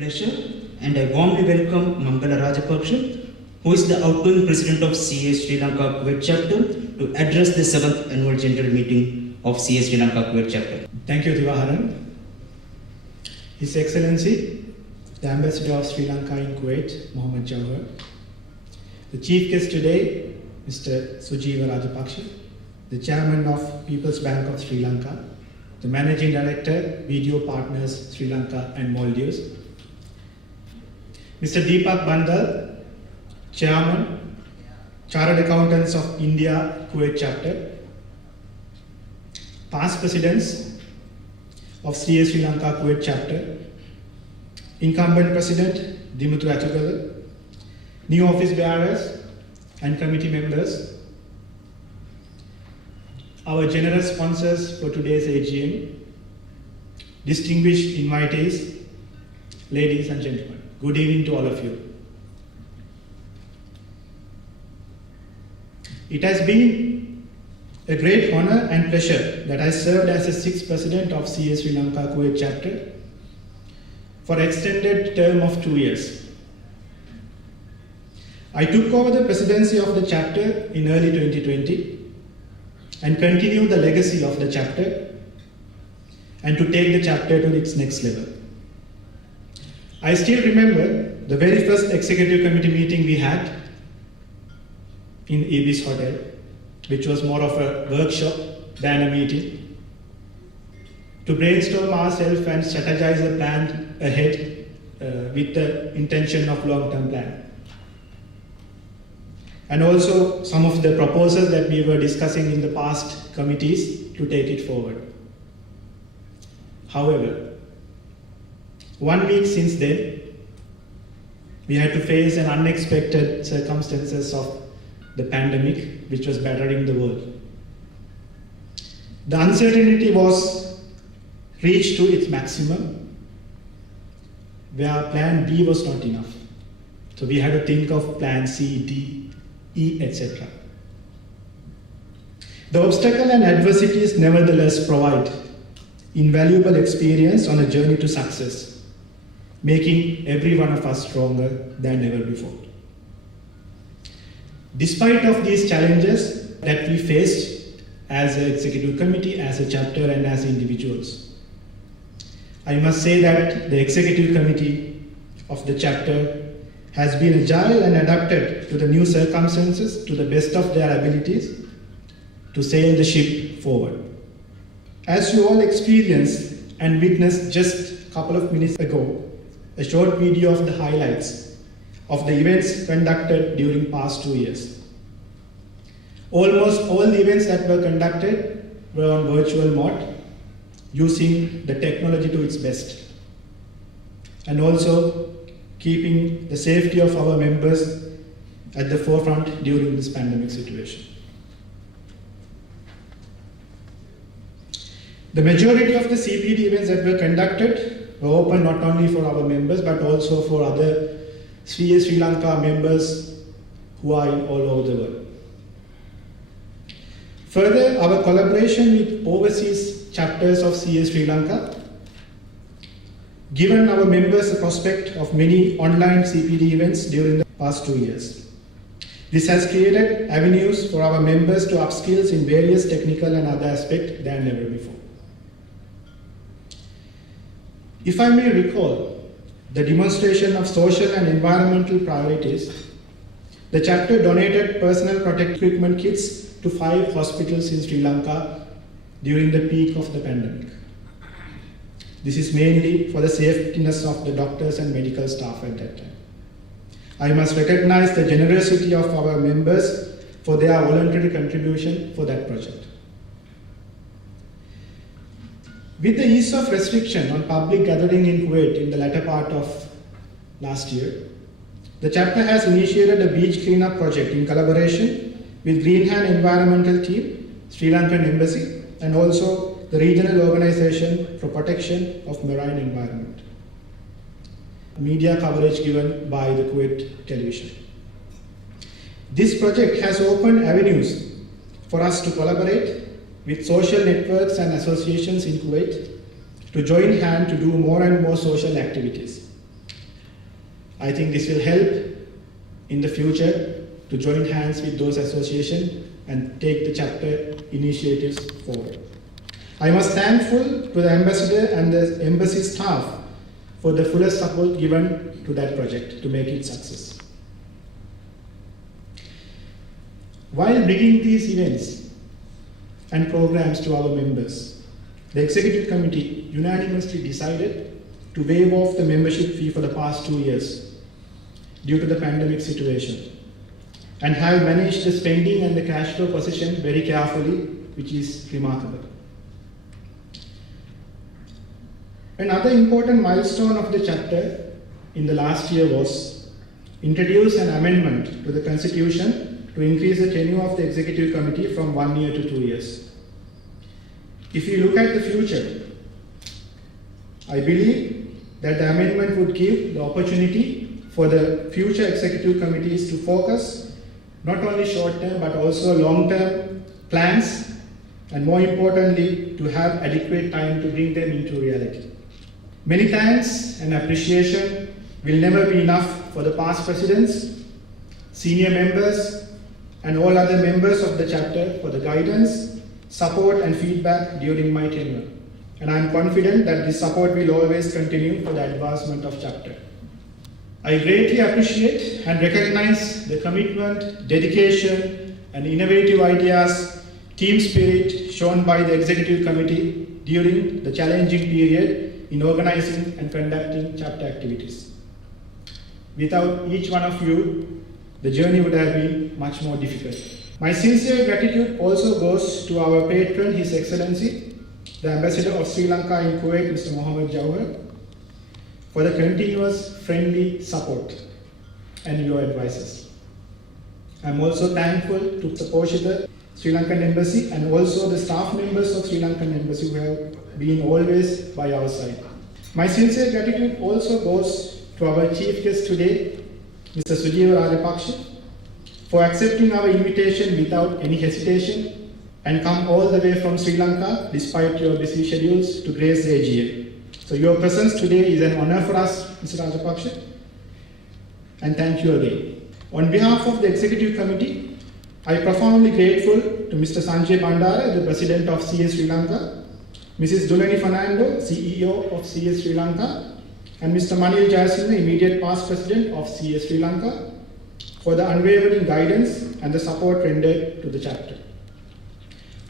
pleasure and I warmly welcome Mangala Rajapaksha, who is the outgoing president of CA Sri Lanka Kuwait chapter, to address the 7th annual general meeting of CA Sri Lanka Kuwait chapter. Thank you, Divaharan. His Excellency, the Ambassador of Sri Lanka in Kuwait, Mohammed Jawhar. The chief guest today, Mr. Sujiva Rajapaksha, the Chairman of People's Bank of Sri Lanka, the Managing Director, Video Partners Sri Lanka and Maldives, Mr. Deepak Bandal, Chairman, Chartered Accountants of India Kuwait Chapter, past Presidents of CA Sri Lanka Kuwait Chapter, Incumbent President Dimutu Atugala, new office bearers and committee members, our generous sponsors for today's AGM, distinguished invitees, ladies and gentlemen, good evening to all of you. It has been a great honor and pleasure that I served as the 6th President of CA Sri Lanka Kuwait Chapter for an extended term of 2 years. I took over the presidency of the chapter in early 2020 and continue the legacy of the chapter and to take the chapter to its next level. I still remember the very first executive committee meeting we had in Ibis Hotel, which was more of a workshop than a meeting, to brainstorm ourselves and strategize a plan ahead with the intention of long-term plan. And also some of the proposals that we were discussing in the past committees to take it forward. However, 1 week since then, we had to face an unexpected circumstances of the pandemic, which was battering the world. The uncertainty was reached to its maximum, where plan B was not enough. So we had to think of plan C, D, E, etc. The obstacle and adversities nevertheless provide invaluable experience on a journey to success, making every one of us stronger than ever before. Despite of these challenges that we faced as an executive committee, as a chapter and as individuals, I must say that the executive committee of the chapter has been agile and adapted to the new circumstances to the best of their abilities to sail the ship forward. As you all experienced and witnessed just a couple of minutes ago, a short video of the highlights of the events conducted during past 2 years. Almost all the events that were conducted were on virtual mode, using the technology to its best, and also keeping the safety of our members at the forefront during this pandemic situation. The majority of the CPD events that were conducted were open not only for our members but also for other CA Sri Lanka members who are in all over the world. Further, our collaboration with overseas chapters of CA Sri Lanka given our members the prospect of many online CPD events during the past 2 years. This has created avenues for our members to upskill in various technical and other aspects than ever before. If I may recall the demonstration of social and environmental priorities, the chapter donated personal protective equipment kits to 5 hospitals in Sri Lanka during the peak of the pandemic. This is mainly for the safetyness of the doctors and medical staff at that time. I must recognize the generosity of our members for their voluntary contribution for that project. With the ease of restriction on public gathering in Kuwait in the latter part of last year, the chapter has initiated a beach cleanup project in collaboration with Greenhand Environmental Team, Sri Lankan Embassy, and also the Regional Organization for Protection of Marine Environment. Media coverage given by the Kuwait television. This project has opened avenues for us to collaborate with social networks and associations in Kuwait to join hand to do more and more social activities. I think this will help in the future to join hands with those associations and take the chapter initiatives forward. I must thankful to the ambassador and the embassy staff for the fullest support given to that project to make it success. While bringing these events and programs to our members, the executive committee unanimously decided to waive off the membership fee for the past 2 years due to the pandemic situation, and have managed the spending and the cash flow position very carefully, which is remarkable. Another important milestone of the chapter in the last year was introduce an amendment to the constitution to increase the tenure of the executive committee from 1 year to 2 years. If you look at the future, I believe that the amendment would give the opportunity for the future executive committees to focus not only short-term but also long-term plans, and more importantly, to have adequate time to bring them into reality. Many thanks and appreciation will never be enough for the past presidents, senior members, and all other members of the chapter for the guidance, support and feedback during my tenure. And I am confident that this support will always continue for the advancement of chapter. I greatly appreciate and recognize the commitment, dedication, and innovative ideas, team spirit shown by the executive committee during the challenging period in organizing and conducting chapter activities. Without each one of you, the journey would have been much more difficult. My sincere gratitude also goes to our patron, His Excellency, the Ambassador of Sri Lanka in Kuwait, Mr. Mohammed Jawhar, for the continuous friendly support and your advices. I'm also thankful to the Portugal Sri Lankan Embassy and also the staff members of Sri Lankan Embassy who have been always by our side. My sincere gratitude also goes to our chief guest today, Mr. Rajapaksha, for accepting our invitation without any hesitation and come all the way from Sri Lanka despite your busy schedules to grace the AGM. So your presence today is an honor for us, Mr. Rajapaksha, and thank you again. On behalf of the Executive Committee, I am profoundly grateful to Mr. Sanjay Bandara, the President of CS Sri Lanka, Mrs. Dulani Fernando, CEO of CS Sri Lanka, and Mr. Manil Jayasinha, immediate past President of CS Sri Lanka, for the unwavering guidance and the support rendered to the chapter.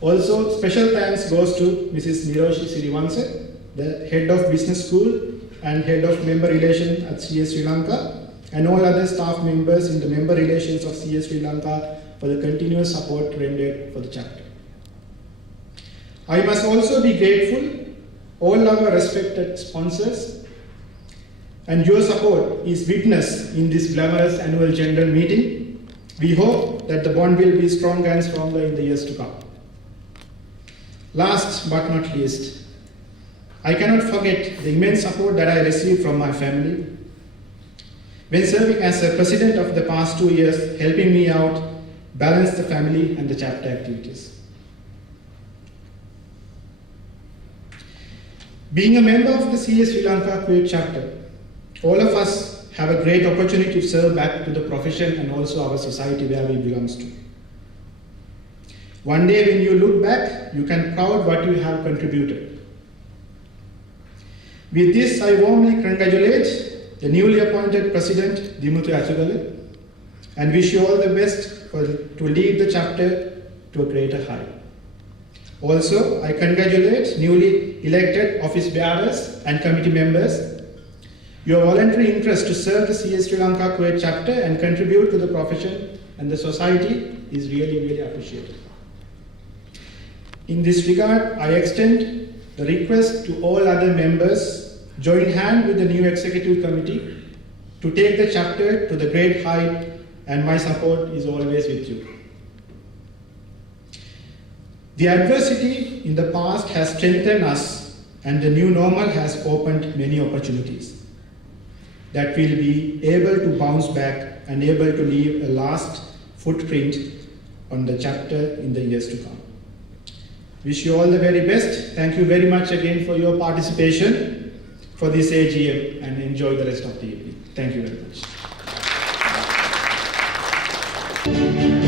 Also, special thanks goes to Mrs. Niroshi Sirivanse, the Head of Business School and Head of Member Relations at CS Sri Lanka, and all other staff members in the Member Relations of CS Sri Lanka for the continuous support rendered for the chapter. I must also be grateful all our respected sponsors, and your support is witnessed in this glamorous annual general meeting. We hope that the bond will be stronger and stronger in the years to come. Last but not least, I cannot forget the immense support that I received from my family when serving as a president of the past 2 years, helping me out balance the family and the chapter activities. Being a member of the CS Sri Lanka Kuwait chapter, all of us have a great opportunity to serve back to the profession and also our society where we belong to. One day when you look back, you can proud what you have contributed. With this, I warmly congratulate the newly appointed President, Dimutu Athugale, and wish you all the best to lead the chapter to a greater height. Also, I congratulate newly elected office bearers and committee members. Your voluntary interest to serve the CS Sri Lanka Kuwait chapter and contribute to the profession and the society is really, really appreciated. In this regard, I extend the request to all other members, join hand with the new executive committee to take the chapter to the great height, and my support is always with you. The adversity in the past has strengthened us, and the new normal has opened many opportunities that will be able to bounce back and able to leave a last footprint on the chapter in the years to come. Wish you all the very best. Thank you very much again for your participation for this AGM, and enjoy the rest of the evening. Thank you very much.